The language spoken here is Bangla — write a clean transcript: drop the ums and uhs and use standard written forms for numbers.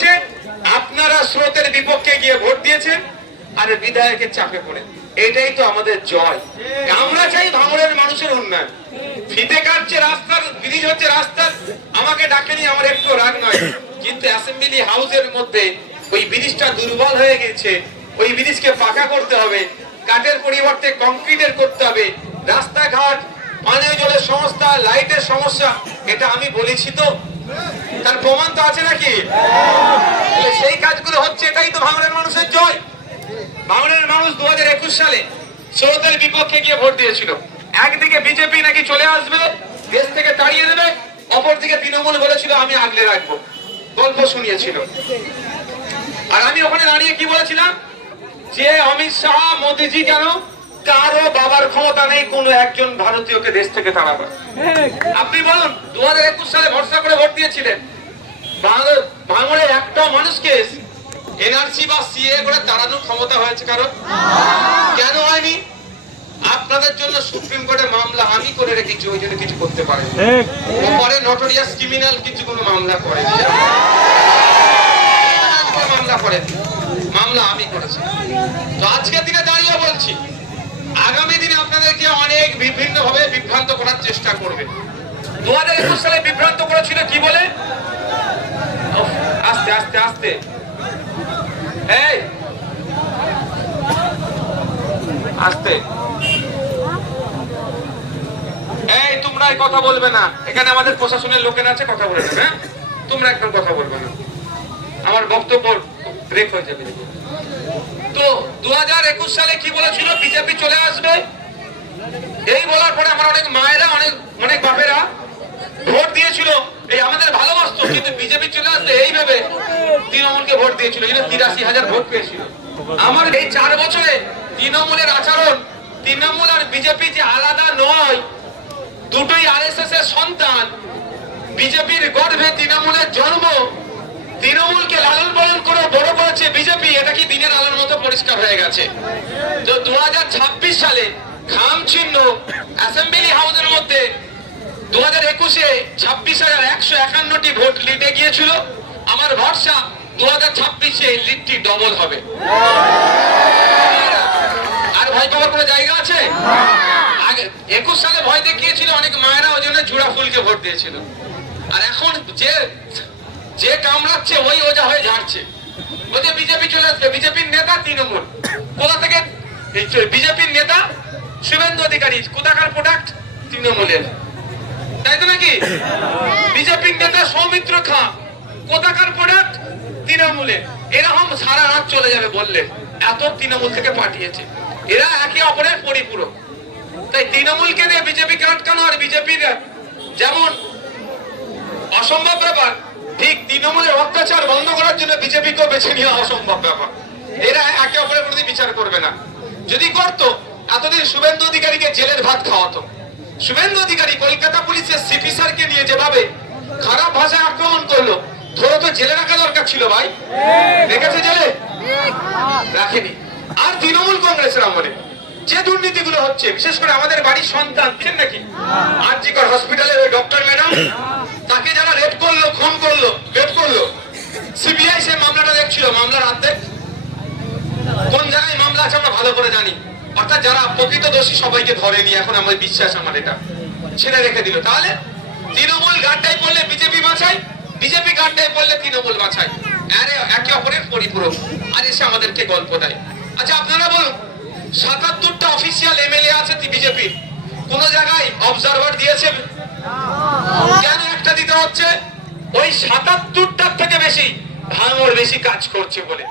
হচ্ছে আপনারা স্রোতের বিপক্ষে গিয়ে ভোট দিয়েছেন আর বিধায়কের চাপে পড়ে। এটাই তো আমাদের জয়। আমরা চাই ভাঙড়ের মানুষের উন্নয়ন। ফিতে কাটছে রাস্তার, ব্রিজ হচ্ছে রাস্তার, আমাকে ডাকেনি, আমার একটু রাগ নয়, কিন্তু অ্যাসেম্বলি হাউসের মধ্যে ওই ব্রিজটা দুর্বল হয়ে গেছে, ওই ব্রিজকে পাকা করতে হবে, কাঠের পরিবর্তে কংক্রিটের করতে হবে, রাস্তাঘাট, পানীয় জলের সমস্যা, লাইটের সমস্যা, এটা আমি বলেছি তো, তার প্রমাণ তো আছে নাকি? সেই কাজগুলো হচ্ছে, এটাই তো ভাঙড়ের মানুষের জয়। ভাঙড়ের মানুষ 2021 সালে স্রোতের বিপক্ষে গিয়ে ভোট দিয়েছিল। একদিকে বিজেপি নাকি চলে আসবে, দেশ থেকে তাড়িয়ে দেবে, অপরদিকে তৃণমূল বলেছিল আমি আগলে রাখবো, গল্প শুনিয়েছিল। আর আমি ওখানে দাঁড়িয়ে কি বলেছিলাম, যে অমিত শাহ, মোদিজি কেন, কারো বাবার ক্ষমতা নেই কোন একজন ভারতীয়কে দেশ থেকে তাড়াবে। আপনি বলুন 2021 সালে ভরসা করে ভোট দিয়েছিলেন, ভাঙড়ে একটা মানুষকে এনআরসি বা সিএ করে তাড়ানোর ক্ষমতা হয়েছে কারো? কেন হয়নি? আপনাদের জন্য সুপ্রিম কোর্টে মামলা আমি করে রেখেছি, ওই জন্য কিছু করতে পারেন। পরে নটোরিয়াস ক্রিমিনাল কিছু কোনো মামলা করেনি, মামলা করেনি, মামলা আমি করেছি। তো আজকের দিনে দাঁড়িয়ে বলছি, আগামী দিনে আপনাদেরকে অনেক বিভিন্ন ভাবে বিভ্রান্ত করার চেষ্টা করবে। 2021 সালে বিভ্রান্ত করেছিল কি বলে, আস্তে আস্তে আস্তে, এই আস্তে, এই তোমরা কথা বলবে না, এখানে আমাদের প্রশাসনের লোকেরা আছে, কথা বলে নেবে। হ্যাঁ, তোমরা একদম কথা বলবে না, আমার বক্তব্য ব্রেক হয়ে যাবে। তো 2021 সালে কি বলেছিল, বিজেপি চলে আসবে, এই বলার পরে আমার অনেক মায়েরা, অনেক বাপেরা ভোট দিয়েছিল, এই আমাদের ভালোবাসতো, কিন্তু বিজেপি চলে আসবে এই ভেবে তৃণমূলকে ভোট দিয়েছিল, 83,000 ভোট পেয়েছিল। আমার এই 4 বছরে তৃণমূলের আচরণ, তৃণমূল আর বিজেপি যে আলাদা নয়, দুটোই আরএসএস এর সন্তান, বিজেপির গর্ভে তৃণমূলের জন্ম, তৃণমূলকে লালন পালন করে বড় করেছে বিজেপি, এটা কি দিনের আলোর মতো পরিষ্কার হয়ে গেছে। তো 2026 সালে খাম চিহ্ন অ্যাসেম্বলি হাউসের মধ্যে 2021-এ 26,151টি ভোট লিডে গিয়েছিল। আমার ভরসা 2026-এ লিডটি ডবল হবে। আর ভয় পাওয়ার কোনো জায়গা আছে? আগে 21 সালে ভয় দেখিয়েছিল অনেক মায়েরা, ওই জন্য জোড়া ফুলকে ভোট দিয়েছিল। আর এখন যে কামড়াচ্ছে ওই ওজা হয়ে ঝাড়ছে, ওদের বিজেপি চলে আসবে। বিজেপির নেতা তৃণমূল, কোথা থেকে? বিজেপির নেতা শুভেন্দু অধিকারী, কোথাকার প্রোডাক্ট? তৃণমূলের, তাই তো নাকি? বিজেপির নেতা সৌমিত্র খাঁ, কোথাকার প্রোডাক্ট? তৃণমূলের। এরকম সারা রাত চলে যাবে বললে, এত তৃণমূল থেকে পাঠিয়েছে। এরা একে অপরের পরিপূরক। তাই তৃণমূলকে দিয়ে বিজেপিকে আটকানো আর বিজেপির যেমন অসম্ভব ব্যাপার, ঠিক তৃণমূলের অত্যাচার বন্ধ করার জন্য বিজেপিকেও বেছে নেওয়া অসম্ভব ব্যাপার। এরা একে অপরের প্রতি বিচার করবে না। যদি করতো, এতদিন শুভেন্দু অধিকারীকে জেলের ভাত খাওয়াতো। শুভেন্দু অধিকারী কলকাতা পুলিশের সিপি স্যারকে নিয়ে যেভাবে খারাপ ভাষায় আক্রমণ করলো, ধরো তো জেলে রাখা দরকার ছিল ভাই। রেখেছে জেলে? রাখেনি। আর তৃণমূল কংগ্রেসের আমলে যে দুর্নীতিগুলো হচ্ছে, বিশেষ করে আমাদের বাড়ির সন্তান নাকি আরজিকর হসপিটালের ওই ডক্টর ম্যাডাম, তাকে যারা রেপ করলো, খুন করলো, রেপ করলো, সিবিআই সে মামলাটা দেখছিল, মামলার অর্ধেক কোন জায়গায় মামলা আছে আমরা ভালো করে জানি। অর্থাৎ যারা প্রকৃত দোষী সবাইকে ধরেনি, এখন আমাদের বিশ্বাস, আমার এটা ছেড়ে রেখে দিল। তাহলে তৃণমূল গাড্ডায় পড়লে বিজেপি বাঁচায়, বিজেপি গাড্ডায় পড়লে তৃণমূল বাঁচায়, আরে একে অপরের পরিপূরক। আর এসে আমাদেরকে গল্প দেয়। আচ্ছা আপনারা বলুন, 77টা অফিসিয়াল এমএলএ আছে বিজেপির, কোন জায়গায় অবজারভার দিয়েছে? কেন একটা দিতে হচ্ছে? ওই 77টার থেকে বেশি ভাঙড় বেশি কাজ করছে বলে।